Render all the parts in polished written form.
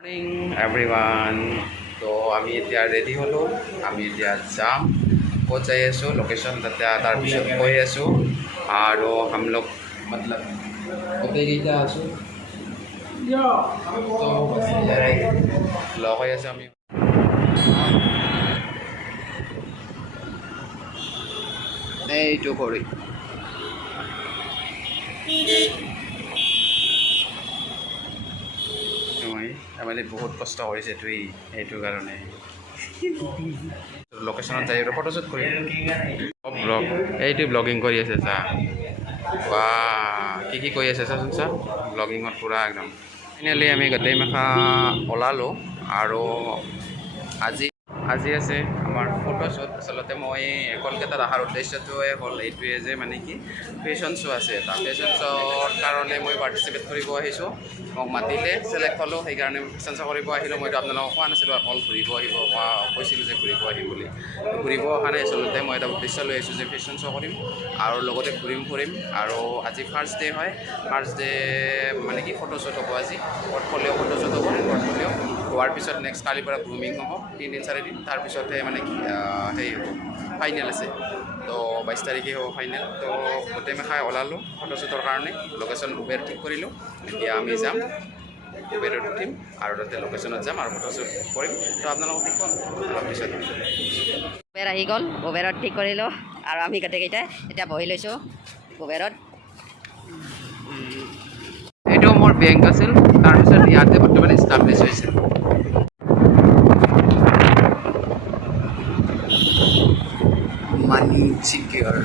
Morning everyone. তো আমি এতিয়া ৰেডি হ'লোঁ। আমি এতিয়া যাম, ক'ত যাই আছোঁ লোকেশ্যন তাতে তাৰপিছত কৈ আছোঁ। আৰু আমলোক মতলব গোটেইকেইটা আছোঁ, তো লগ হৈ আছোঁ আমি। এইটো কৰি ফেমিলিত বহুত কষ্ট কৰিছে সেইটো কাৰণে লোকেশ্যনত যাই ফটোশ্বুট কৰি ব্লগ এইটো ব্লগিং কৰি আছে চা। বা কি কৰি আছে চাচোন চা, ব্লগিঙত পূৰা একদম। ফাইনেলি আমি গোটেই মাখা ওলালোঁ আৰু আজি আছে আমাৰ ফটোশ্বুট। আচলতে মই কলকাতাত অহাৰ উদ্দেশ্যটোৱে হ'ল এইটোৱে যে মানে কি ফেশ্বন শ্ব' আছে এটা। ফেশ্বন শ্ব'ৰ কাৰণে মই পাৰ্টিচিপেট কৰিব আহিছোঁ। মোক মাতিলে, চিলেক্ট হ'লোঁ, সেইকাৰণে ফেশ্বন শ্ব' কৰিব আহিলোঁ। মইতো আপোনালোকক কোৱা নাছিলোঁ, অকল ঘূৰিব আহিব কৈছিলোঁ যে ঘূৰিব আহিম বুলি। ঘূৰিব অহা নাই, আচলতে মই এটা উদ্দেশ্য লৈ আহিছোঁ যে ফেশ্বন শ্ব' কৰিম আৰু লগতে ফুৰিম। আৰু আজি ফাৰ্ষ্ট ডে হয়। ফাৰ্ষ্ট ডে মানে কি ফটোশ্বুট হ'ব আজি। পৰ্টফলিঅ' ফটোশ্বুট হ'ব। পৰ্টফলিঅ' হোৱাৰ পিছত নেক্সট কালিৰ পৰা গ্ৰুমিং হ'ব 3-4 দিন। তাৰপিছতহে মানে কি সেই হ'ব, ফাইনেল আছে। তো 22 তাৰিখে হ'ব ফাইনেল। তো গোটেই মাখাই ওলালোঁ ফটোশ্বুটৰ কাৰণে। লোকেশ্যন উবেৰ ঠিক কৰিলোঁ। এতিয়া আমি যাম, উবেৰত উঠিম আৰু তাতে লোকেশ্যনত যাম আৰু ফটোশ্বুট কৰিম। তো আপোনালোকক দেখুৱাম অলপ পিছত। উবেৰ আহি গ'ল, উবেৰত ঠিক কৰিলোঁ আৰু আমি গোটেইকেইটাই এতিয়া বহি লৈছোঁ উবেৰত। এইটো মোৰ বেংক আছিল, তাৰপিছত ইয়াতে বৰ্তমান ইষ্টাব্লিছ হৈছে। মানি চিকিউৰ।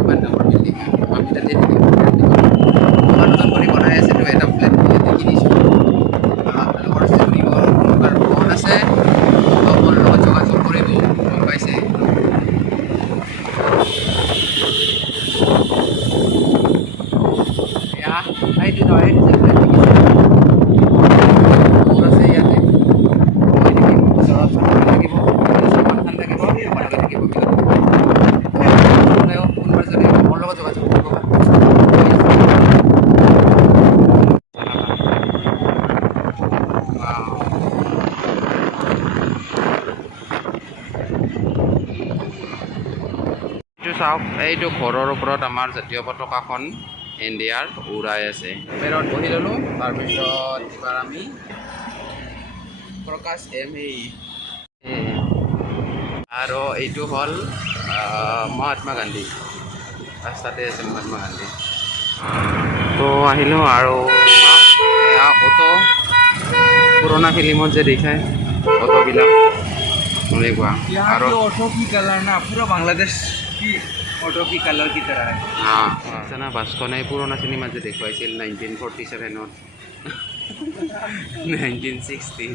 ইমান ডাঙৰ বিল্ডিং আমি তাতে আমাৰ নতুন কৰি বনাই আছে। তো এটা ফ্লেট ইয়াতে কিনিছোঁ। আপোনালোকৰ যদি কোনোবাৰ মন আছে তো মোৰ লগত যোগাযোগ কৰিব, গম পাইছে। এইটো নহয়, এইটো যে ফ্লেট মোৰ আছে ইয়াতে। মই থাকিম, ওচৰত মানুহ থাকিব, ঠাণ্ডা থাকিব, মানুহ থাকিব। কোনোবাৰ যদি মোৰ লগত যোগাযোগ কৰিব এইটো চাওক, এইটো ঘৰৰ ওপৰত আমাৰ জাতীয় পতাকাখন ইণ্ডিয়াৰ উৰাই আছে। উবেৰত বহি ল'লোঁ। তাৰপিছত এবাৰ আমি প্ৰকাশ আৰু এইটো হ'ল মহাত্মা গান্ধী। ৰাস্তাতে আছে মহাত্মা গান্ধী। তো আহিলোঁ আৰু এয়া অটো, পুৰণা ফিল্মত যে দেখায় অটোবিলাক এনেকুৱা। আৰু ऑटो की कलर ना पूरा बांग्लादेश की ऑटो की कलर की तरह है। জানা বাছখনে পুৰণা চিনেমাত যে দেখুৱাইছিল 1947-ত 1960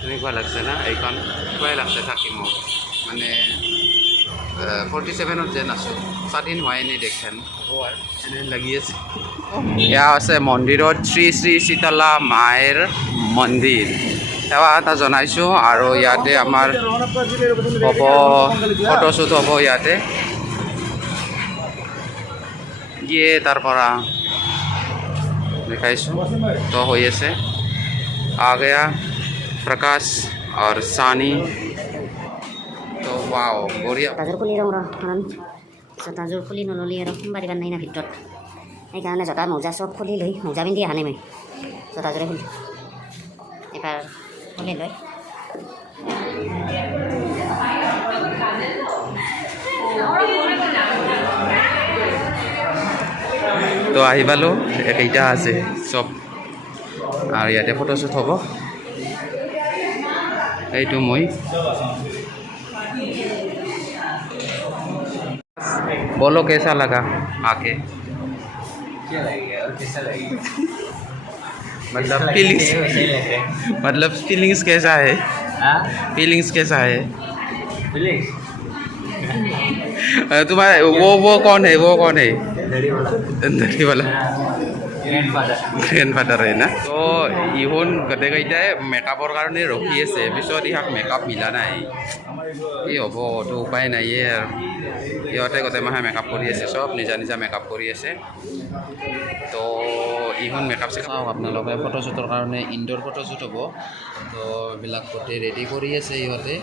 তেনেকুৱা লাগছে না। এইখন কিবাই লাগছে থাকি মোক, মানে 47-ত যেন আছোঁ, স্বাধীন হোৱাই নাই দেখান এনে লাগি আছে। এয়া আছে মন্দিৰত শ্ৰী শ্ৰী শীতলা মায়েৰ মন্দিৰ। সেৱা এটা জনাইছোঁ আৰু ইয়াতে আমাৰ হ'ব ফটোশ্বুট হ'ব ইয়াতে। গিয়ে তাৰ পৰা দেখাইছোঁ তো হৈ আছে। आ गया प्रकाश और सानी। তো ৱাও বঢ়িয়া। জোতাযোৰ খুলি লওঁ কাৰণ জোতাযোৰ খুলি নল'লে আৰু সোমবাৰ দিবাৰ নাই না ভিতৰত। সেইকাৰণে জোতা মোজা চব খুলি লৈ, মোজা পিন্ধি অহা নাই মই, জোতাযোৰে খুলি এবাৰ খুলি লৈ তো আহি পালোঁ, কেইটা আছে চব আৰু ইয়াতে ফটোশ্বুট হ'ব। এইটো মই बोलो कैसा लगा आके? क्या लगेगा और कैसा लगेगा? मतलब फीलिंग्स कैसा है? फीलिंग्स कैसा है तुम्हारा? वो कौन है? दड़ी वाला दड़ी वाला গ্ৰেণ্ডফাদাৰ হয় না তো ইহুন গোটেইকেইটাই মেকআপৰ কাৰণে ৰখি আছে পিছত ইহাক মেকআপ মিলা নাই কি হ'ব তো উপায় নাই আৰু ইহঁতে গোটেই মাহে মেকআপ কৰি আছে চব নিজা নিজা মেকআপ কৰি আছে তো ইহুন মেকআপ চেকআপ চাওক আপোনালোকে ফটোশ্বুটৰ কাৰণে ইনডোৰ ফটোশ্বুট হ'ব তো এইবিলাক গোটেই ৰেডি কৰি আছে ইহঁতে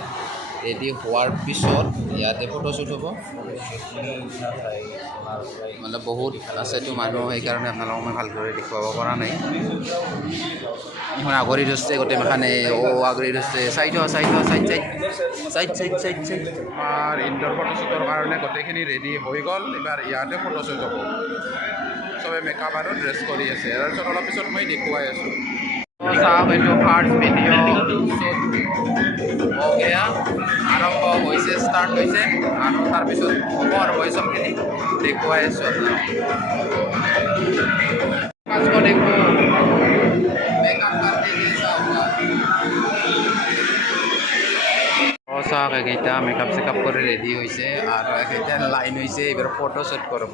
ৰেডি হোৱাৰ পিছত ইয়াতে ফটোশ্বুট হ'ব মানে বহুত আছেতো মানুহ সেইকাৰণে আপোনালোকক মই ভালদৰে দেখুৱাব পৰা নাই ইহঁত আগৰি ধৰিছে গোটেই মাখানে আগৰি ধৰিছে চাইড আমাৰ ইনডোৰ ফটোশ্বুটৰ কাৰণে গোটেইখিনি ৰেডি হৈ গ'ল এইবাৰ ইয়াতে ফটোশ্বুট হ'ব চবে মেকআপ আৰু ড্ৰেছ কৰি আছে তাৰপিছত অলপ পিছত মই দেখুৱাই আছোঁ চাওক এইটো ফাৰ্ষ্ট ভিডিঅ' আৰম্ভ হৈছে ষ্টাৰ্ট হৈছে আৰু তাৰপিছত হ'ব আৰু মই চবখিনি দেখুৱাই আছোঁ চাওক একেইটা মেকআপ চেকআপ কৰি ৰেডি হৈছে আৰু একেইটা লাইন হৈছে এইবাৰ ফটোশ্বুট কৰিব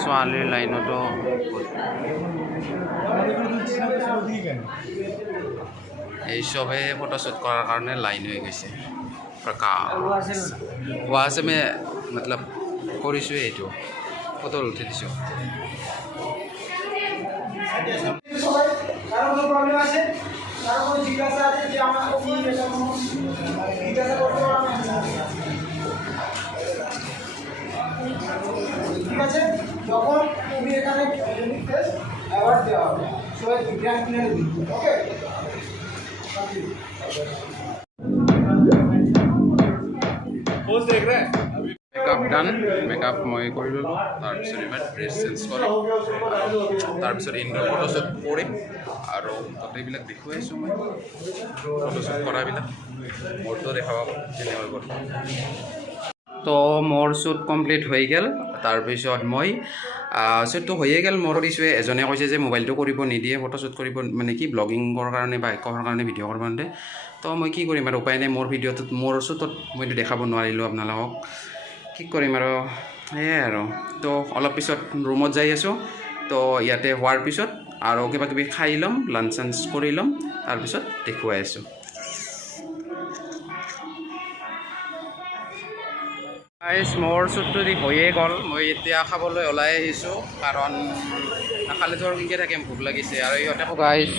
ছোৱালীৰ লাইনতো এই চবে ফটোশ্বুট কৰাৰ কাৰণে লাইন হৈ গৈছে হোৱা আছে মই মতলব কৰিছোঁ এইটো ফটো উঠি দিছোঁ ঠিক আছে যখন তুমি এখানে অ্যাওয়ার্ড দেওয়া হবে সবাই গ্র্যান্ড ফিনালে দিবে ওকে पोस्ट देख रहे हैं মেকআপ ডান মেকআপ মই কৰি ল'লোঁ তাৰপিছত এইবাৰ ড্ৰেছ চেঞ্জ কৰিম তাৰপিছত ইনডোৰ ফটোশ্বুট কৰিম আৰু গোটেইবিলাক দেখুৱাইছোঁ মই ফটোশ্বুট কৰাবিলাক মোৰটো দেখাব কেনে হৈ গ'ল তো মোৰ শ্বুট কমপ্লিট হৈ গ'ল তাৰপিছত মই শ্বুটটো হৈয়ে গ'ল মোৰ কৰিছোঁ এজনে কৈছে যে মোবাইলটো কৰিব নিদিয়ে ফটোশ্বুট কৰিব মানে কি ব্লগিঙৰ কাৰণে বা একোৰ কাৰণে ভিডিঅ' কৰিব নিদিয়ে তো মই কি কৰিম আৰু উপায় নাই মোৰ ভিডিঅ'টোত মোৰ শ্বুটত মইতো দেখাব নোৱাৰিলোঁ আপোনালোকক কি কৰিম আৰু সেয়াই আৰু তো অলপ পিছত ৰুমত যাই আছোঁ তো ইয়াতে হোৱাৰ পিছত আৰু কিবা কিবি খাই ল'ম লাঞ্চ চাঞ্চ কৰি ল'ম তাৰপিছত দেখুৱাই আছোঁ মোৰ শ্বুটটো হৈয়ে গ'ল মই এতিয়া খাবলৈ ওলাই আহিছোঁ কাৰণ নাখালেতো আৰু কেনেকৈ থাকিম ভোক লাগিছে আৰু ইহঁতে গাইছ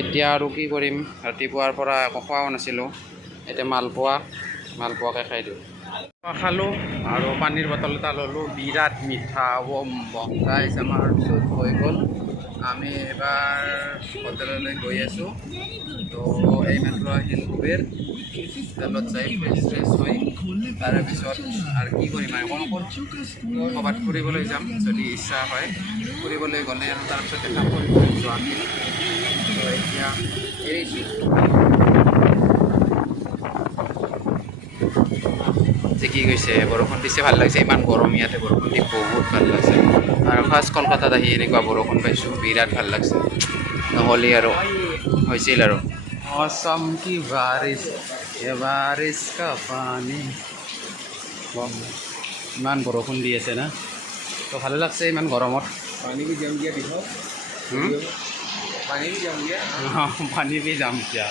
এতিয়া আৰু কি কৰিম ৰাতিপুৱাৰ পৰা একো খোৱাও নাছিলোঁ এতিয়া মালপোৱাকে খাই দিওঁ খালোঁ আৰু পানীৰ বটল এটা ল'লোঁ বিৰাট মিঠা গাইছ আমাৰ শ্বুট হৈ গ'ল আমি এবাৰ হোটেললৈ গৈ আছোঁ তো এইমাত্ৰ আহিল উবেৰ হোটেলত যাই ফ্ৰেছ হৈ তাৰে পিছত আৰু কি কৰিম আৰু ক'ৰবাত ফুৰিবলৈ যাম যদি ইচ্ছা হয় ফুৰিবলৈ গ'লে আৰু তাৰপিছত দেখা কৰিবলৈ যোৱাখিনি তো এতিয়া এৰিছোঁ কি গৈছে বৰষুণ দিছে ভাল লাগিছে ইমান গৰম ইয়াতে বৰষুণ দি বহুত ভাল লাগিছে আৰু ফাৰ্ষ্ট কলকাতাত আহি এনেকুৱা বৰষুণ পাইছোঁ বিৰাট ভাল লাগিছে নহ'লে আৰু হৈছিল আৰু মৌচম কি বাৰিছ কা পানী ইমান বৰষুণ দি আছে না তো ভালে লাগছে ইমান গৰমত पानी भी जम गया दिखाओ पानी भी जम गया पानी भी जम गया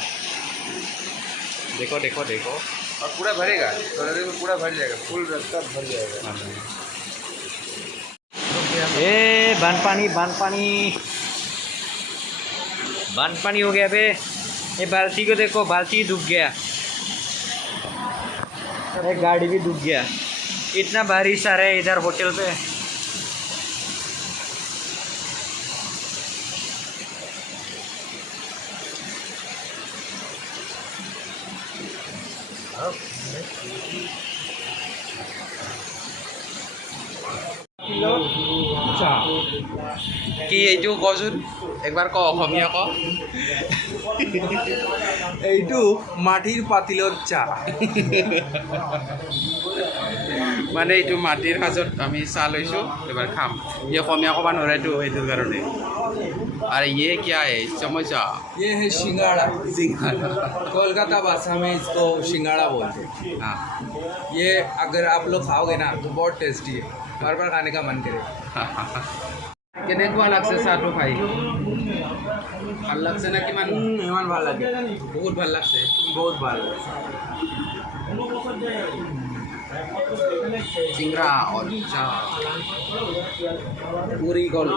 देखो देखो देखो और पूरा भरेगा थोड़ा देर में पूरा भर जाएगा फुल रास्ता भर जाएगा ए बानपानी हो गया बे ये बाल्टी को देखो बाल्टी डूब गया अरे गाड़ी भी डूब गया इतना बारिश आ रहा है इधर होटल पे কি এইটো কচোন একবাৰ ক অসমীয়া ক এইটো মাটিৰ পাতিলৰ চাহ মানে এইটো মাটিৰ সাজত আমি চাহ লৈছোঁ এবাৰ খাম ই অসমীয়া ক'ব নোৱাৰেতো সেইটোৰ কাৰণে আৰু ইয়ে क्या है समोसा ये है सिंगाड़ा कोलकाता भाषा में इसको सिंगाड़ा बोलते हैं हाँ ये अगर आप लोग खाओगे ना तो बहुत टेस्टी है बार बार खाने का मन करेगा কেনেকুৱা লাগছে চাহটো খাই ভাল লাগছে না কিমান ইমান ভাল লাগে বহুত ভাল লাগছে বহুত ভাল লাগে চিংৰা और चाह पूरी गोल